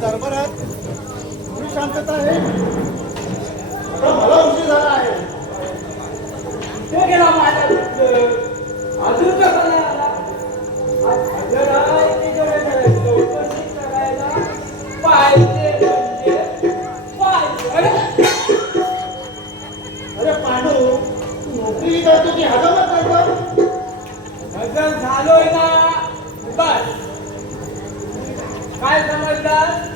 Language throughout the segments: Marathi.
दरबारात एवढी शांतता आहे. आता मला उशीर झाला आहे. तो गेला माझ्या अजून कसा नाही आला. चौकशी करायला पाहिजे म्हणजे पाहिजे. अरे पांडू, तू नोकरी करतो की हजमत करतो? हजर झालोय ना. बस काय समजलं?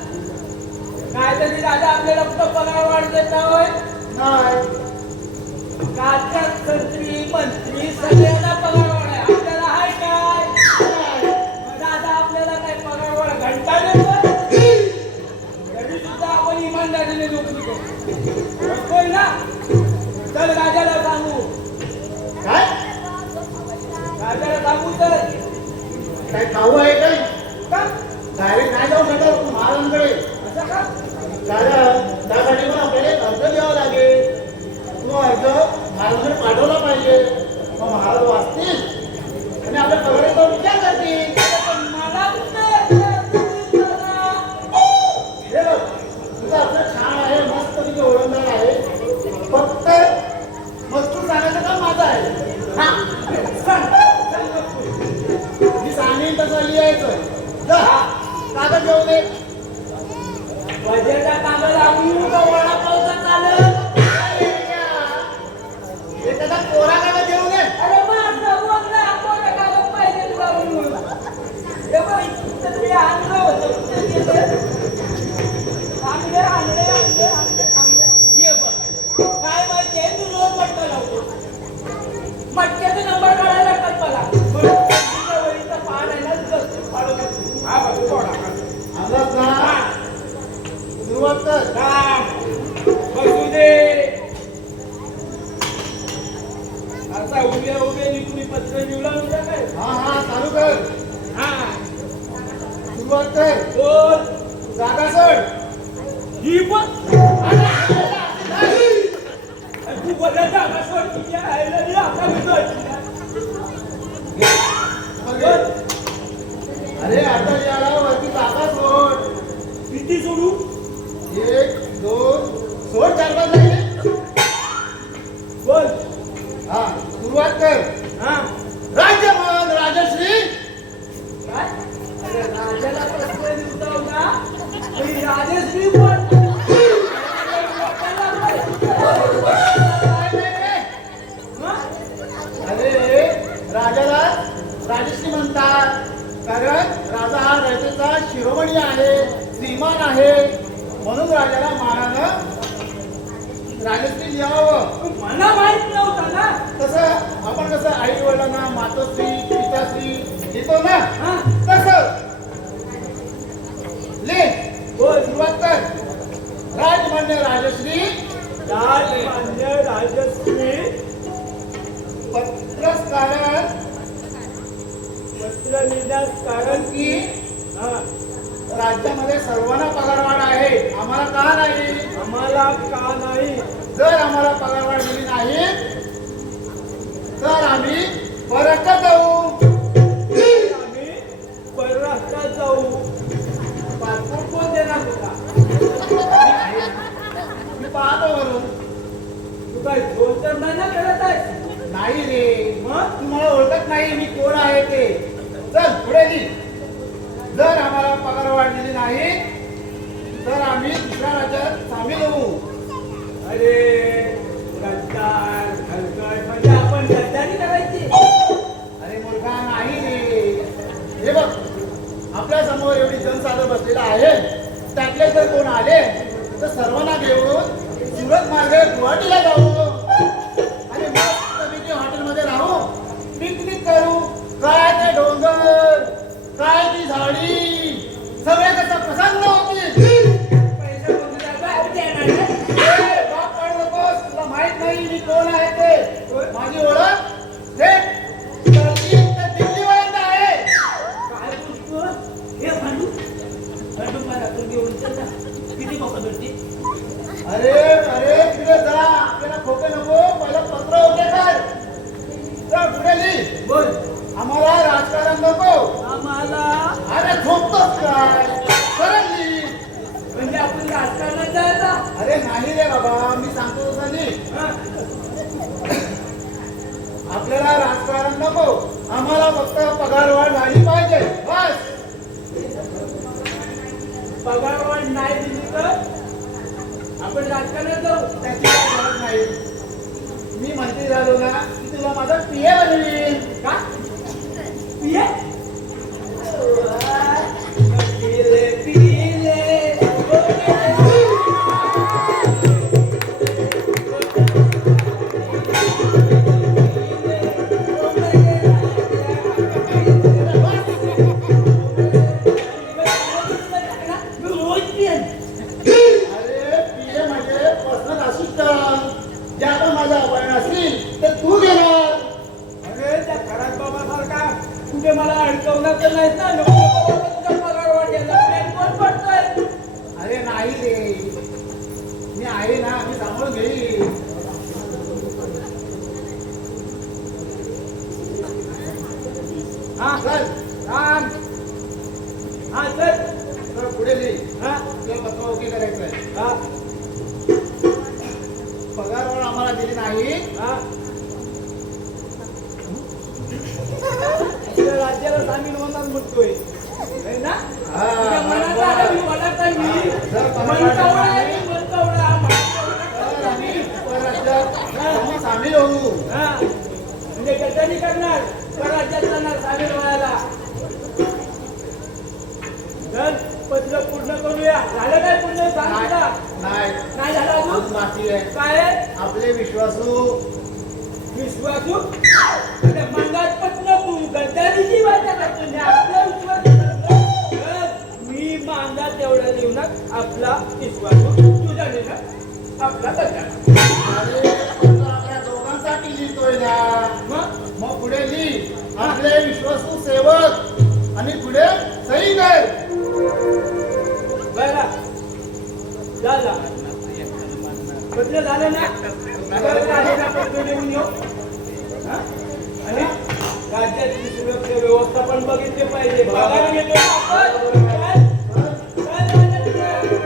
काय तरी दादा आपल्याला फक्त पगार वाढ देत होय? नाही. राज्यात मंत्री मंत्री सगळ्यांना पगार वाढ आहे. आपल्याला आहे काय? दादा आपल्याला काय पगार वाढ घंटा देतो? तरी सुद्धा आपण इमानदारीने नोकरी करतो ना. चल राजाला सांगू. काय राजाला सांगू तर काय खाऊ आहे काय? का डायरेक्ट नाही जाऊ शकत महाराजांकडे. असं का? त्यासाठी पण आपल्याला एक अर्ज द्यावा लागेल. तो अर्ज महाराजांकडे पाठवला पाहिजे. मग महाराज वाचतील आणि आपल्या पगाराचा विचार करतील. मला हे बघ, तुझं अर्ज छान आहे, मस्त तुझी ओळखदार आहे. फक्त मजकूर सांगायचं काम माझं आहे. मी सांगेन तसं लिहायचं. कागद घेऊन ये. बजेटचा कागद लागून वडापावचा चालत. त्याचा कोरा कागद घेऊन ये. अरे माझं बोलणं आपण कागद पाहिजे तुला म्हणून. हे बघ इथं तुम्ही आणलं होतं. कुठे गेलं? आणले. हे बघ काय माहितीये, तू रोज मटका लावतो. मटक्याचे नंबर काढायला लागतात मला. वळीचं पान आहे ना तुझं पाडू का? हा बघ थोडा आलास ना? सुरुवात कर. बसू दे. आता उभे निघून पत्र निवडून काय? हा चालू कर. हा सुरुवात कर. बोल. जागा सोड. ही पण तू बोलला जागा सोड. तुझ्या आईला नाही आता अरे आता याला वरती जागा सोड. किती सोडू? 1 2 सोड. 4 5 लागले. बोल. हा सुरुवात कर. हा राज्यमान राजश्री. काय? अरे राजाला प्रश्न दिसतो ना. राजश्री बोल. अरे राजाला राजश्री म्हणतात कारण राजा हा रयतेचा शिरोमणी आहे, श्रीमान आहे. म्हणून राजाला मानानं राजश्री लिहावं. मला माहित नव्हतं ना. तसं आपण कसं आई वडिलांना मातोश्री पिताश्री लिहितो ना, हा तसं लिह. बोल. सुरुवात कर. राजमान्य राजश्री. राजमान्य राजश्री. पत्रस कारण पत्र लिहिण्यास कारण की हा राज्यामध्ये सर्वांना पगारवाढ आहे. आम्हाला का नाही? आम्हाला का नाही? जर आम्हाला पगारवाढ दिली नाही तर आम्ही परत जाऊ. आम्ही परराष्ट्रात जाऊ. पासपोर्ट कोण देणार होता? मी पाहतो वरून. तू काय झोल तर नाही ना करत आहेस? नाही रे, मग तू मला ओळखत नाही मी कोण आहे ते. चल पुढे लिह. जर आम्हाला पगारवाढ दिली नाही तर आम्ही दुसऱ्या राज्यात सामील होऊ. अरे गद्दार हलकट म्हणजे आपण गद्दारी करायची? अरे मुलगा नाही रे. हे बघ, आपल्या समोर एवढी जनसागर बसलेला आहे. त्यातले जर कोण आले तर सर्वांना घेऊन सुरत मार्गे गुवाहाटीला जाऊ आणि मस्त हॉटेलमध्ये राहू, पिकनिक करू. काय ते डोंगर, काय ती झाडी, सगळे कसं प्रसन्न होतील. पैसे कोणी देणार नाही? बाप काढू नकोस. तुला माहित नाही मी कोण आहे ते. माझी ओळख थेट दिल्लीपर्यंत आहे. काय बोलतो? हे भांडू मला तू घेऊन चल ना. किती लोक भेटते? अरे अरे पुढे जा. आपल्याला खोके नको. पहिलं पत्र होते काय. चल पुढे लिह. बोल. आम्हाला राजकारण नको. आम्हाला अरे झोपतोस काय. सरळ लिह. फक्त पगारवाढ झाली पाहिजे बस. पगारवाढ नाही दिली तर आपण राजकारणात जाऊ. त्याची काय गरज नाही. मी मंत्री झालो ना की तुला माझा पीए बनवीन. का पिये पिले पिले अरे पीए म्हणजे पर्सनल असिस्टंट. ज्या पण माझा अपॉइंट असतील तर तू घेणार. अरे त्या खराब बाबासारखा कुठे मला अडकवणार तर नाहीस ना. नको नको बाबा, तुझा पगार वाढायला प्लॅन कोण पडतोय. अरे नाही रे, मी आहे ना, मी सांभाळून घेईल. हा चल राम हा चल तर पुढे लिही. हा तुला पत्र ओके करायचं आहे. हा पगारवाढ आम्हाला दिली नाही. हा आपल्या राज्याला सामील होणार म्हणतोय है ना. हा, तुझ्या मनात आलं मी वळत आहे मी. म्हणतावळा आहे मी, म्हणतावळा, म्हणतावळा. तर आम्ही परराज्यात आम्ही सामील होऊ. हा म्हणजे गद्दारी करणार परराज्यात जाणार सामील व्हायला. चल पत्र पूर्ण करूया. झालं काय पूर्ण सांग तुला. नाही नाही झालं अजून अजून बाकी आहे. काय आहे? आपले विश्वासू विश्वासू अरे मंगात पत्र गद्दारीची वाचा करतो मी. आपला विश्वास मी मांगा तेवढ्या जीवनात आपला विश्वासू तुझ्या जीवनात आपला गद्दार. अरे पत्र आपल्या दोघांसाठी लिहितोय ना. मग पुढे लिही आपले विश्वासू सेवक आणि पुढे सही कर. बरं जा जा पत्र झालं ना. बरोबर आहे ना. पत्र लिहून येऊ. हा? आणि राज्याची सुरक्षा व्यवस्था पण बघितली पाहिजे. पगार घेतो ना आपण. चल, चल माझ्या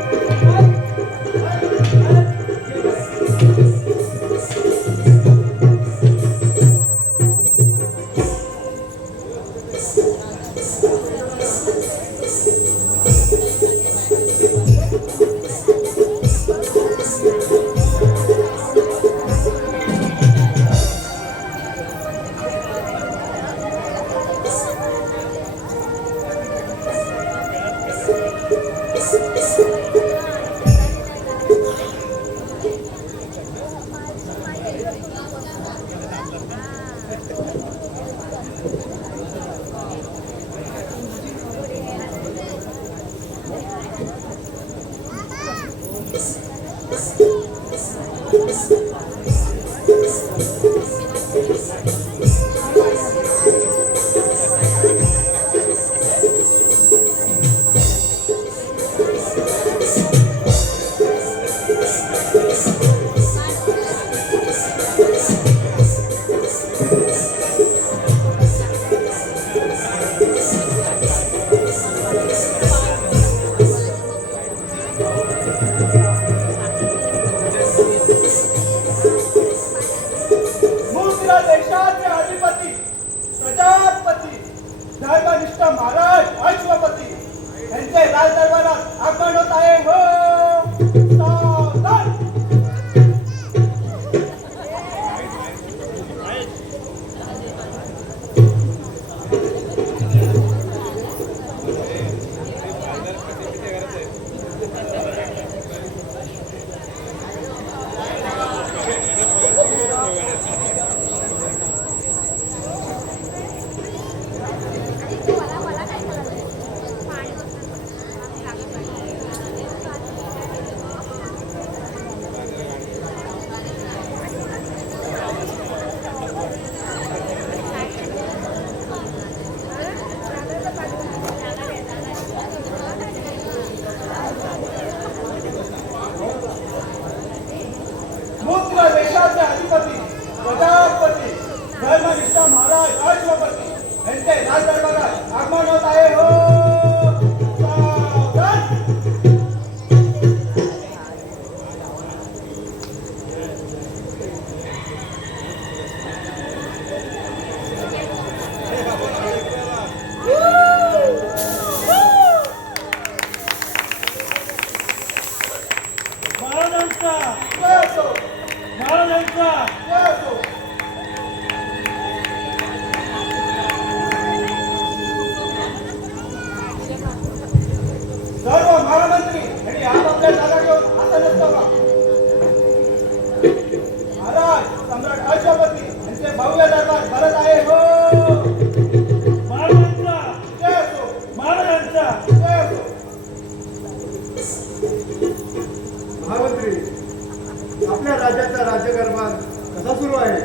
राज्याचा राज्यकारभार कसा सुरू आहे?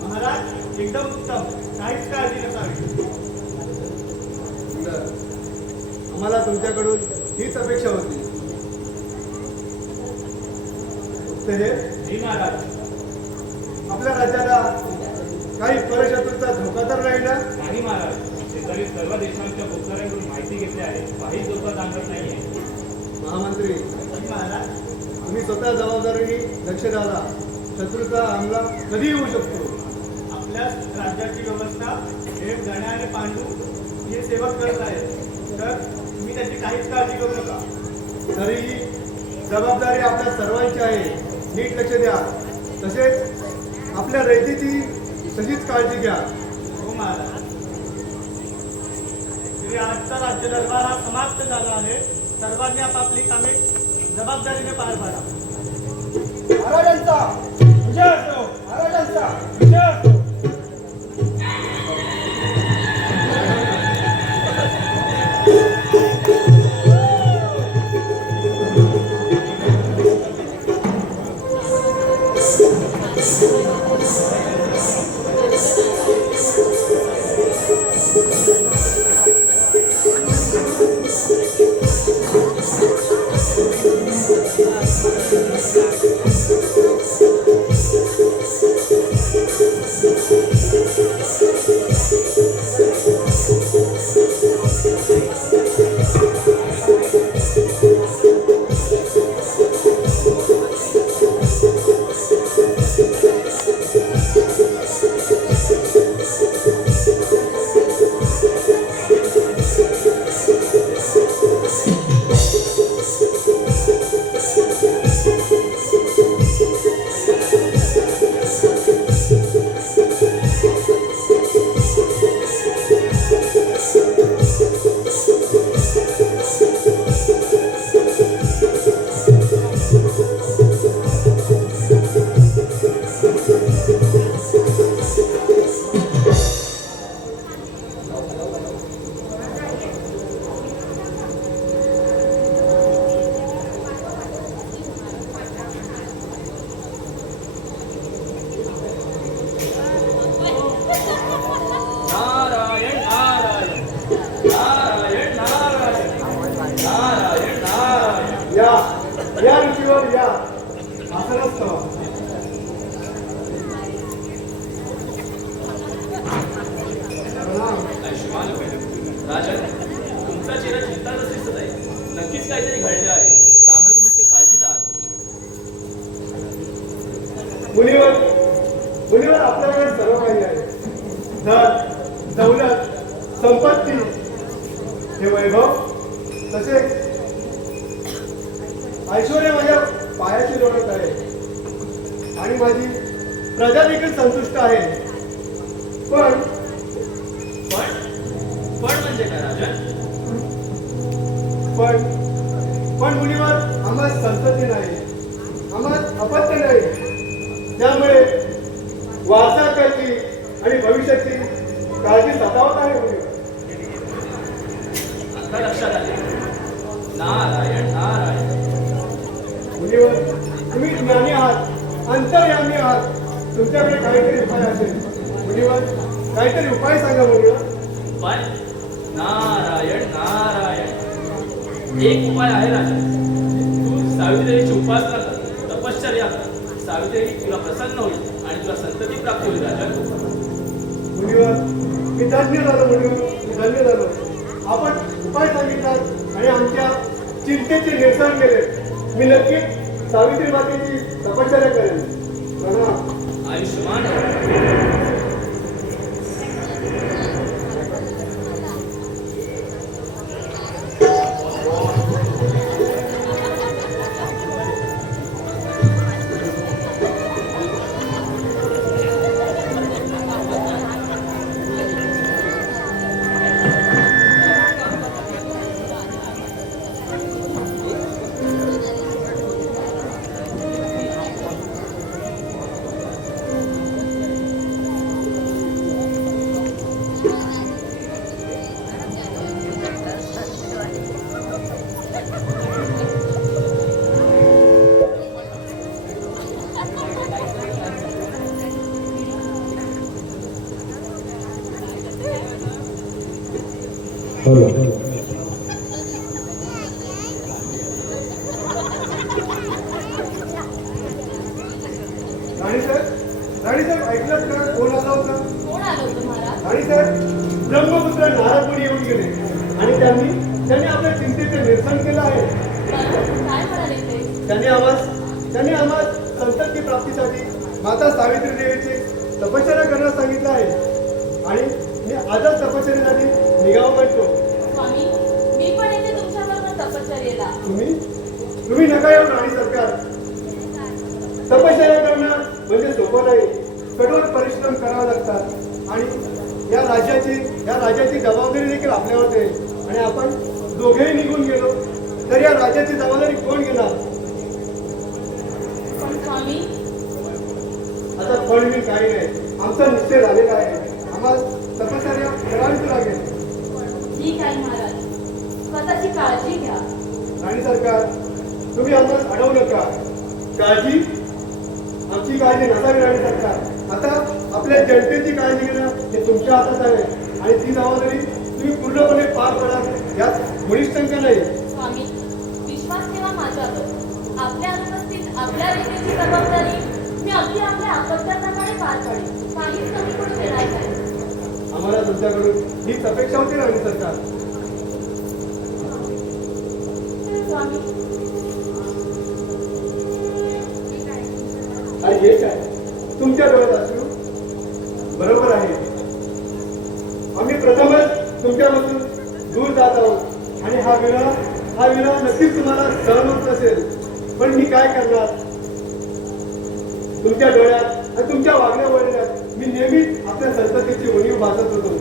महाराज एकदम उत्तम, काहीच काळजी नसावी. सुंदर. आम्हाला तुमच्याकडून हीच अपेक्षा होती. हे जी महाराज. आपल्या राज्याला काही परशत्रूचा धोका तर नाही ना? नाही महाराज, शेजारी सर्व देशांच्या गुप्तचरांकडून माहिती घेतली आहे. काहीच धोका जाणवत नाहीये. महामंत्री, जी महाराज. तुम्ही स्वतः जबाबदारीने लक्ष द्याला. शत्रूचा हमला कधी येऊ शकतो? आपल्या राज्याची व्यवस्था हे गण्या आणि पांडू हे सेवक करत आहेत, तर तुम्ही त्याची काहीच काळजी करू नका. तरीही जबाबदारी आपल्या सर्वांची आहे. नीट लक्ष द्या. तसेच आपल्या रयतेची तशीच काळजी घ्या. हो महाराज. तरी आजचा राज्य दरबार हा समाप्त झाला आहे. सर्वांनी आपापली कामे जबाबदारीने पार पाडा. महाराजांचा विजय असो. महाराजांचा विजय असो. या ऋषीवर या. असं नसतं. राजन, तुमचा चेहरा चिंता दिसत आहे. नक्कीच काहीतरी घडले आहे, त्यामुळे तुम्ही ते काळजीत आहात. मुलीवर आपल्याकडे सर्व काही आहे. धन, दौलत, संपत्ती, हे वैभव, तसेच ऐश्वर्य माझ्या पायाची लोटत आहे आणि माझी प्रजा देखील संतुष्ट आहे. पण पण म्हणजे काय राजन? पण मुलीवर आम्हाला संतती नाही, आम्हाला अपत्य नाही. त्यामुळे वारसाची आणि भविष्याची काळजी सतावत आहे मुलीवर. आता लक्षात आले. नारायण नारायण. मुलीवर तुम्ही ज्ञानी आहात, अंतर्यामी आहात. तुमच्याकडे काहीतरी उपाय असेल. मुलीवर काहीतरी उपाय सांगा मुलीवर. उपाय? नारायण नारायण. एक उपाय आहे राजन. तू सावित्रीची उपासना कर, तपश्चर्या कर. सावित्री तुला प्रसन्न होईल आणि तुला संतती प्राप्त होईल राजन. मुलीवर मी धन्य झालो. मुलीवर मी धन्य झालो. आपण उपाय सांगितलात आणि आमच्या चिंतेचे निरसन केले. मी नक्कीच सावित्री मातेची तपश्चर्या करेन. प्रणाम. आयुष्यमान. राणीसाहेब ऐकलं का कोण आला होता? कोण आलं होतं महाराज? राणीसाहेब ब्रह्मपुत्र नारद मुनी येऊन गेले आणि त्यांनी आपल्या चिंतेचे निरसन केलं आहे. बरं, काय म्हणाले ते? त्यांनी आम्हाला संतती प्राप्तीसाठी माता सावित्री देवीची तपश्चर्या करण्यास सांगितलं आहे आणि मी आजच तपश्चर्येसाठी निघावं म्हणतो. स्वामी, मी पण येते तुमच्याबरोबर तपश्चर्येला. तुम्ही नका येऊ राणी सरकार. तपश्चर्या करणं म्हणजे सोपं नाही. कठोर परिश्रम करावे लागतात आणि या राज्याची जबाबदारी देखील आपल्यावर आहे आणि आपण दोघेही निघून गेलो तर या राज्याची जबाबदारी कोण घेणार? पण स्वामी, आता पण मी काही नाही. आमचा निश्चय झालेला आहे. आम्हाला तपश्चर्या करावीच लागेल. ठीक आहे महाराज, स्वतःची काळजी घ्या. राणी सरकार, तुम्ही आम्हाला अडवू नका. काळजी आमची काळजी नसावी राणी सरकार. आता आपल्या जनतेची काळजी घेणं हे तुमच्या हातात आहे आणि ती जबाबदारी तुम्ही पूर्णपणे पार पडाल यात मुळीच शंका नाही. स्वामी, विश्वास ठेवा माझ्यावर. आपल्या अनुपस्थित आपल्या व्यक्तीची जबाबदारी मी अगदी आपल्या आपत्याप्रमाणे पार पडेल. काहीच कमी पडू देणार नाही. आम्हाला तुमच्याकडून हीच अपेक्षा होती राणी सरकार. स्वामी, आणि हे काय तुमच्या डोळ्यात अश्रू? बरोबर आहे. आम्ही प्रथमच तुमच्यापासून दूर जात आहोत आणि हा विरह नक्कीच तुम्हाला सहन होत नसेल. पण मी काय करणार? तुमच्या डोळ्यात आणि तुमच्या वागण्या वळण्यात मी नेहमीच आपल्या संततीची उणीव भासत होतो.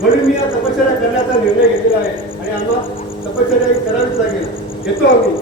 म्हणून मी या तपश्चर्या करण्याचा निर्णय घेतलेला आहे आणि आम्हाला तपश्चर्या करावीच लागेल. येतो आम्ही.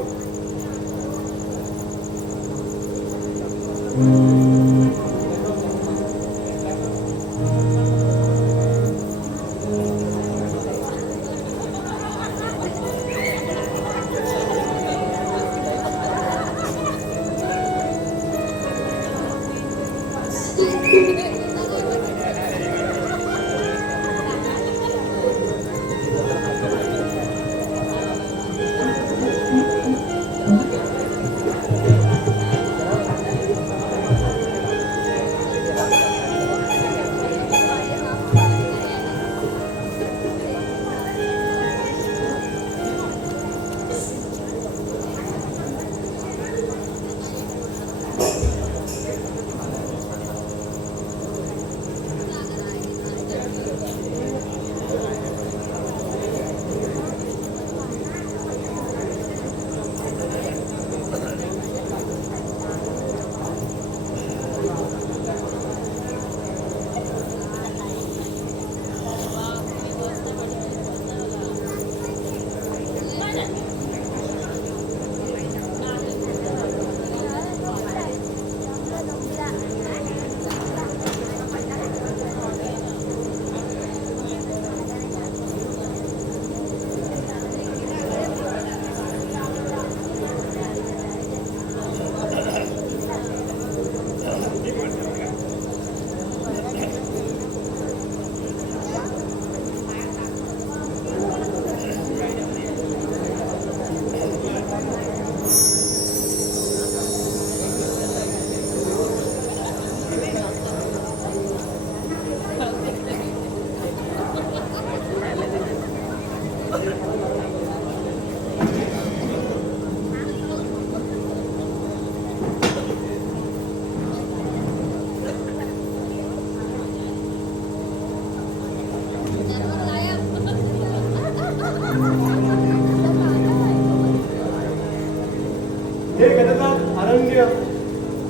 हे घनदाट अरण्य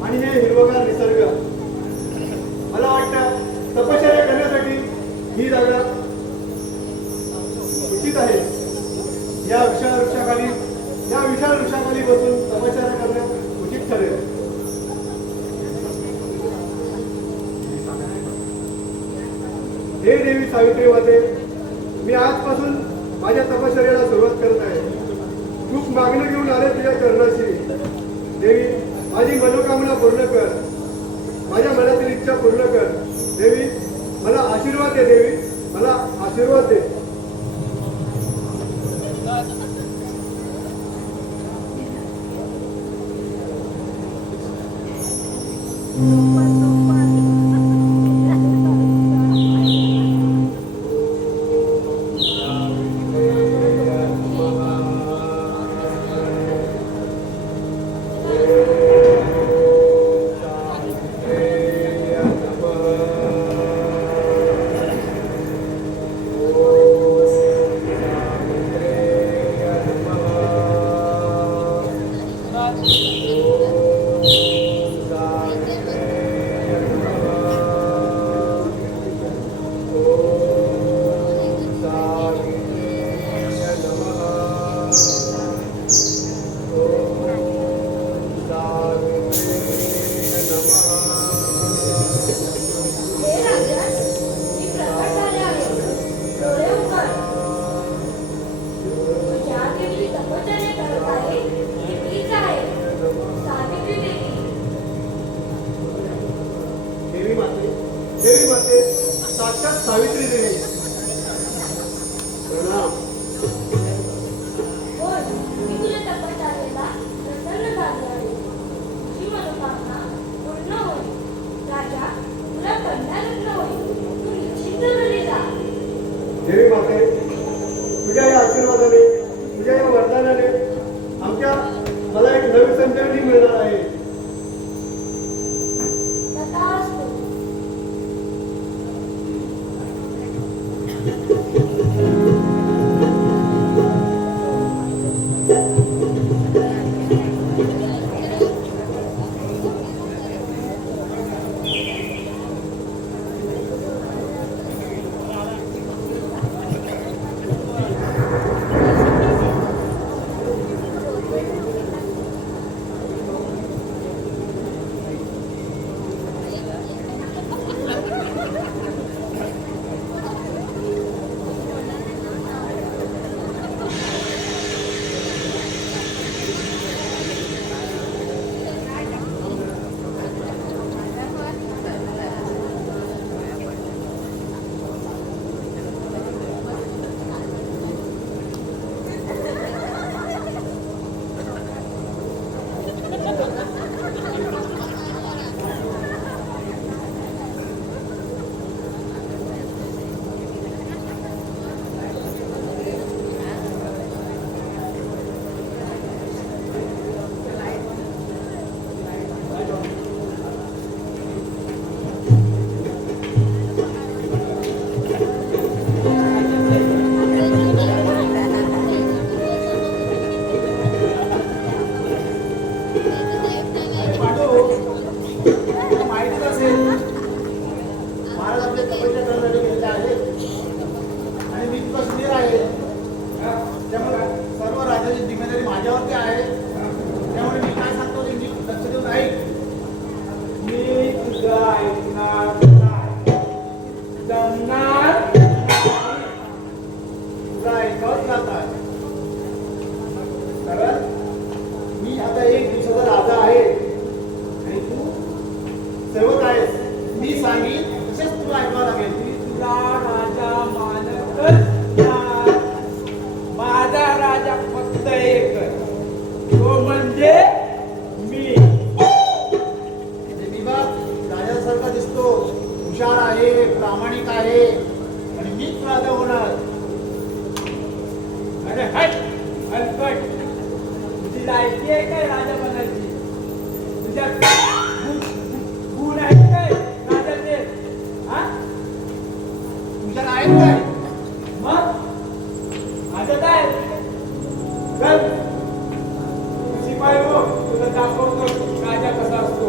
आणि हे हिरवगार निसर्ग, मला वाटतं तपश्चर्या करण्यासाठी ही जागा उचित आहे. या विशाल वृक्षाखाली बसून तपश्चर्या करणं उचित ठरेल. हे देवी सावित्री माते, मी आजपासून माझ्या तपश्चर्याला सुरुवात करत आहे. खूप मागणं घेऊन आले तुझ्या चरणाशी. देवी, माझी मनोकामना पूर्ण कर. माझ्या मनातील इच्छा पूर्ण कर. देवी, मला आशीर्वाद दे. देवी, मला आशीर्वाद दे. हे राजन, मी प्रकट झाले आहे. डोळे उघड. तू ज्या देवी तपश्चर्या करत आहे, ती मीच आहे, सावित्री देवी. देवी माते साक्षात सावित्री देवी प्रणाम. होय, मी तुझ्या तपश्चर्येला प्रसन्न झाले आहे. तुझी मनोकामना पूर्ण होईल. राजा, तुला कन्या लग्न होईल. तू निश्चिंत घरी जा. देवी माते तुझ्या या आशीर्वादाने तुझ्या या वरदानाने मला एक नवी संजीवनी मिळणार आहे. तथास्तु. माहितीच असेल महाराज आपले तपस्या करण्यासाठी गेलेले आहेत आणि मी तुला सुधीर आहे. त्यामुळे सर्व राज्याची जिम्मेदारी माझ्यावरती आहे. त्यामुळे मी काय सांगतो ते मी लक्ष देऊन ऐक. मी तुझं ऐकणार नाही. जमणार तुला ऐकत जातात. कारण मी आता एक दिवसाचा राजा आहे आणि तू सेवक आहेस. मी सांगेन तसेच तुला ऐकावं लागेल. मी तुला राजा मानतच नाही. माझा राजा फक्त एकच, तो म्हणजे मी. म्हणजे मी बघ राजासारखा दिसतो, हुशार आहे, प्रामाणिक आहे आणि मीच राजा होणार. अरे हट हलकट. तुझी लायकी आहे काय राजा बनायची? तुझ्या गुण आहेत काय राजाचे? हा? हुशार आहेत काय? मग माझं काय? चल शिपाई हो, तुला दाखवतो राजा कसा असतो.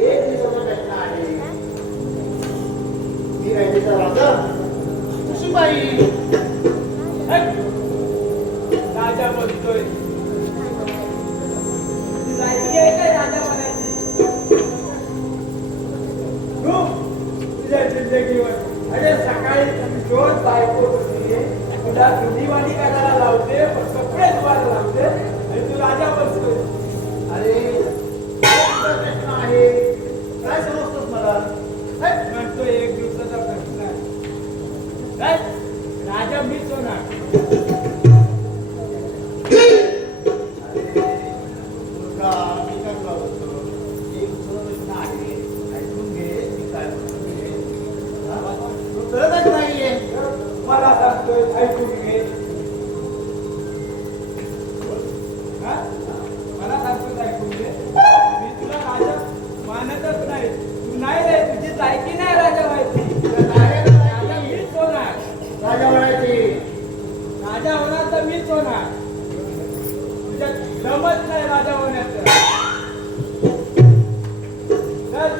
एक दिवसाचा प्रश्न आहे. मी राजाचा राजा, तू शिपाई. हट. राजा बोलतोय. तुझी लायकी आहे काय राजा बनायची? तू तुझ्या जिंदगीवर अरे सकाळी रोज बायको होती, तुला धुनीवाणी करायला लावते, कपडे धुवायला लावते आणि तू राजा बसतोय. अरे एक दिवसाचा प्रश्न आहे, काय समजतोस मला? हट. म्हणतो एक दिवसाचा प्रश्न आहे. हट. राजा मीच होणार. मुलगा, मी काय तुला बोलतो? एक राजा होणार तर मीच होणार. तुझ्यात जमत नाही राजा होण्याचं. चल,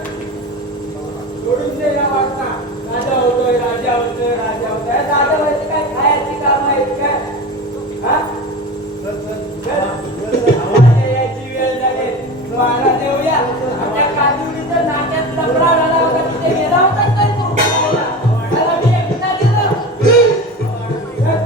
सोडून दे या वाटता. राजा होतोय, राजा होतोय, राजा होतोय. राजा व्हायचं काय खायची काम आहेत काय? हा? चल, राजा यायची वेळ झाली. वारा देऊया. आपल्या काजूरीचं नाक्यात लफडा झाला होता, तिथे गेला होता काय तू? त्याला मी एकटा गेलो. चल,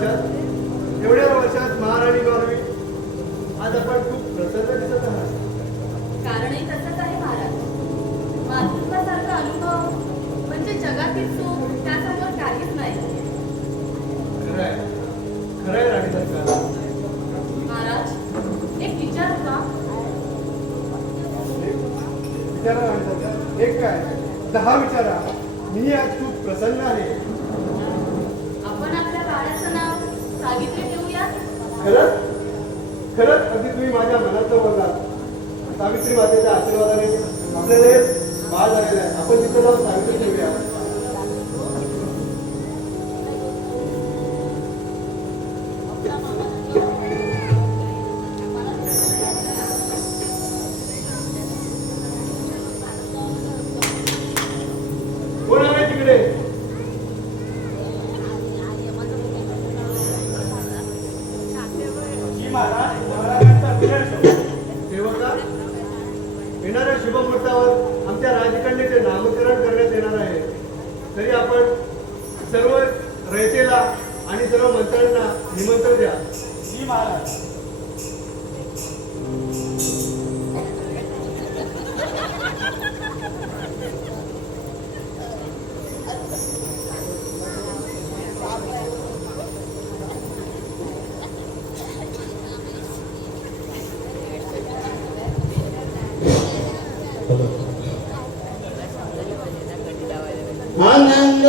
चल. एवढ्या वर्षात महाराणी गौरवी आज आपण खूप प्रसन्न दिसत आहात. कारणही तसंच आहे महाराज. मातृत्वासारखा अनुभव म्हणजे जगातील सुख त्यासमोर काहीच नाही. खरंय राणी सरकार. महाराज, एक विचारू का? विचारा राणी सरकार. एक काय 10 विचारा. मी आज खूप प्रसन्न आहे. आपण आपल्या बाळाचं नाव सावित्री ठेवूया. खरंच खरंच अगदी तुम्ही माझ्या मनातलं बोललात. सावित्री मातेच्या आशीर्वादाने आपल्याला हे बाळ झालेलं आहे. आपण तिथं जाऊन सावित्री ठेवूया. कोण आहे तिकडे? सेवका, येणाऱ्या शुभमुहूर्तावर आमच्या राजकन्येचे नामकरण करण्यात येणार आहे. तरी आपण सर्व रयतेला आणि सर्व मंत्र्यांना निमंत्रण द्या. जी महाराज. आनंद